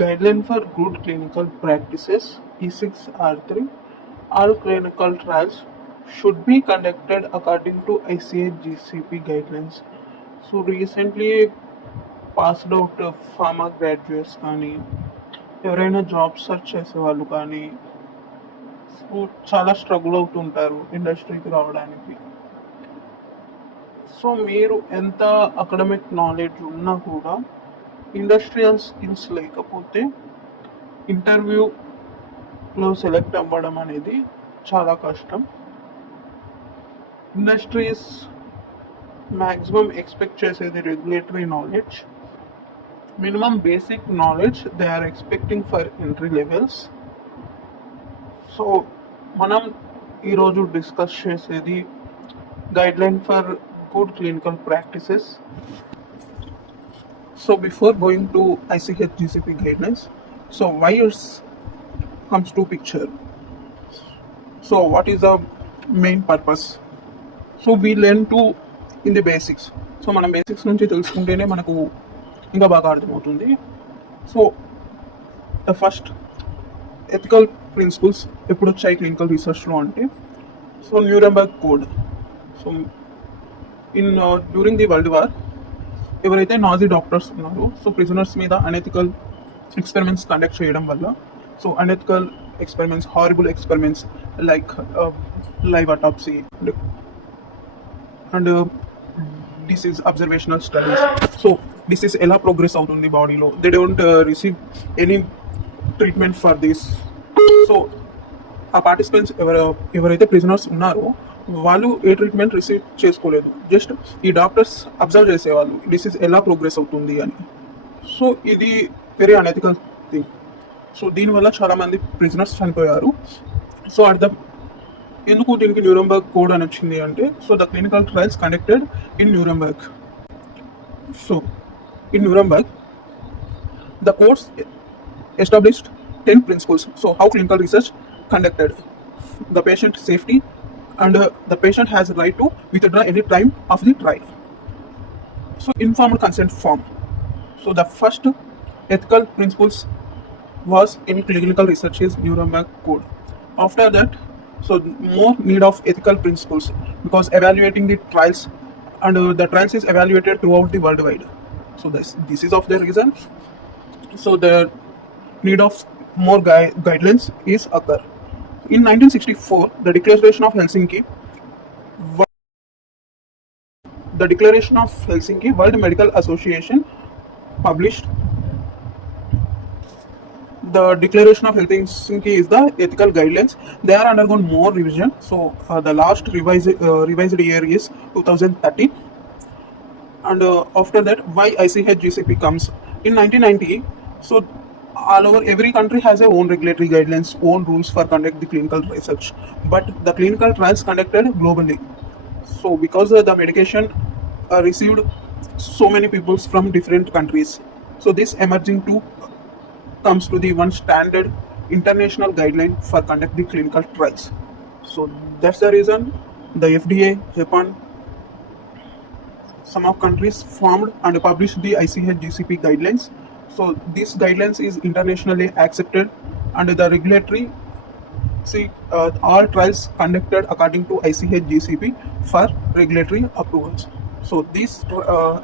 Guideline for Good Clinical Practices E6R3. All clinical trials should be conducted according to ICH-GCP guidelines. So recently passed out pharma graduates కానీ ఎవరైనా job search చేసేవాళ్ళు కానీ సో చాలా స్ట్రగుల్ అవుతుంటారు ఇండస్ట్రీకి రావడానికి. సో మీరు ఎంత అకాడమిక్ నాలెడ్జ్ ఉన్నా కూడా ఇండస్ట్రియల్ స్కిల్స్ లేకపోతే ఇంటర్వ్యూలో సెలెక్ట్ అవ్వడం అనేది చాలా కష్టం. ఇండస్ట్రీస్ మ్యాక్సిమం ఎక్స్పెక్ట్ చేసేది regulatory knowledge, minimum basic knowledge they are expecting for entry levels. So మనం ఈరోజు డిస్కస్ చేసేది guideline for good clinical practices. So before going to ICH GCP guidelines, so why it comes to picture. So what is the main purpose? So we learn to in the basics. So మనం basics నుంచి తెలుసుకుంటేనే మనకు ఇంకా బాగా అర్థమవుతుంది. So the first ethical principles ఎప్పుడు వచ్చాయి clinical రీసెర్చ్లో అంటే so Nuremberg code. So during the world war ఎవరైతే నాజీ డాక్టర్స్ ఉన్నారో సో ప్రిజనర్స్ మీద అనెథికల్ ఎక్స్పెరిమెంట్స్ కండక్ట్ చేయడం వల్ల so unethical experiments, horrible experiments like live autopsy and disease observational studies. So disease ఎలా ప్రోగ్రెస్ అవుతుంది బాడీలో, they don't receive any treatment for this. So ఆ participants ఎవరైతే ప్రిజనర్స్ ఉన్నారో వాళ్ళు ఏ ట్రీట్మెంట్ రిసీవ్ చేసుకోలేదు, జస్ట్ ఈ డాక్టర్స్ అబ్జర్వ్ చేసేవాళ్ళు డిసీజ్ ఎలా ప్రోగ్రెస్ అవుతుంది అని. సో ఇది వెరీ అనెథికల్ థింగ్. సో దీనివల్ల చాలామంది ప్రిజనర్స్ చనిపోయారు. సో ఎందుకు దీనికి న్యూరెంబర్గ్ కోడ్ అని వచ్చింది అంటే so the clinical trials conducted in Nuremberg. So in Nuremberg the codes established 10 principles. So how clinical research conducted, the patient safety, and the patient has a right to withdraw any time of the trial. So informed consent form. So the first ethical principles was in clinical research is Nuremberg Code. After that, so more need of ethical principles because evaluating the trials and the trials is evaluated throughout the worldwide. So this is of the reason. So the need of more guidelines is occur. In 1964, the Declaration of Helsinki World Medical Association published. The Declaration of Helsinki is the ethical guidelines. They are undergone more revision. So the last revised year is 2013. And after that, why ICH GCP comes in 1990. So all over every country has their own regulatory guidelines, own rules for conduct the clinical research, but the clinical trials conducted globally. So because the medication received so many people from different countries, so this emerging to comes to the one standard international guideline for conduct the clinical trials. So that's the reason the FDA, Japan, some of countries formed and published the ICH GCP guidelines. So this guidelines is internationally accepted and the regulatory all trials conducted according to ICH GCP for regulatory approvals. So this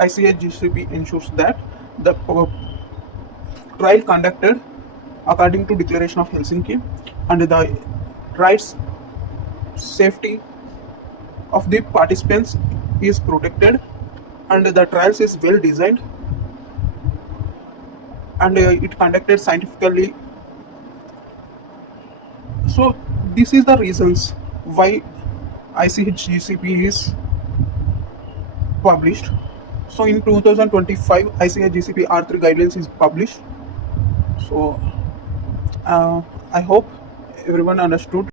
ICH GCP ensures that the trial conducted according to Declaration of Helsinki and the rights, safety of the participants is protected and the trials is well designed and it conducted scientifically. So this is the reasons why ICH GCP is published. So in 2025 ICH GCP R3 guidelines is published. So I hope everyone understood.